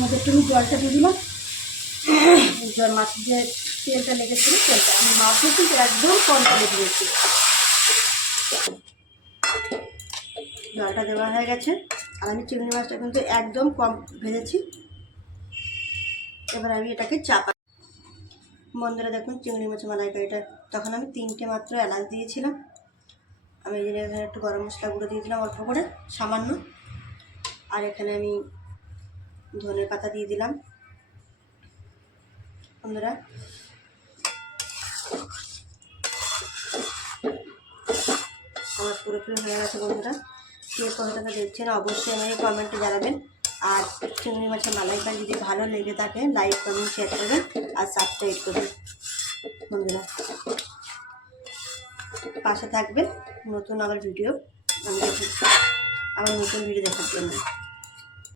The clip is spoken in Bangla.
মধ্যে একটু জলটা দিয়ে দিলাম। জল মাছের যে তেলটা লেগেছিল তেলটা আমি মাছও কিন্তু একদম কম তেলে দিয়েছি। জলটা দেওয়া হয়ে গেছে আর আমি চিংড়ি মাছটা কিন্তু একদম কম ভেজেছি। এবার আমি এটাকে চাপা। বন্ধুরা দেখুন চিংড়ি মাছের মালাইকারিটা তখন আমি 3টে মাত্র এলাচ দিয়েছিলাম। আমি এই জন্য এখানে একটু গরম মশলা গুঁড়ো দিয়ে দিলাম অল্প করে সামান্য। আর এখানে আমি ধনে পাতা দিয়ে দিলাম। বন্ধুরা আমার পুরোপুরি হয়ে গেছে। বন্ধুরা কে কোথাটা দেখছেন অবশ্যই আমাকে কমেন্টে জানাবেন। আর চিংড়ি মাছের মালাইকারি যদি ভালো লেগে থাকে লাইক কমেন্ট শেয়ার করবেন আর সাবস্ক্রাইব করবেন। বন্ধুরা পাশে থাকবেন নতুন আবার ভিডিও আমার নতুন ভিডিও দেখার জন্য।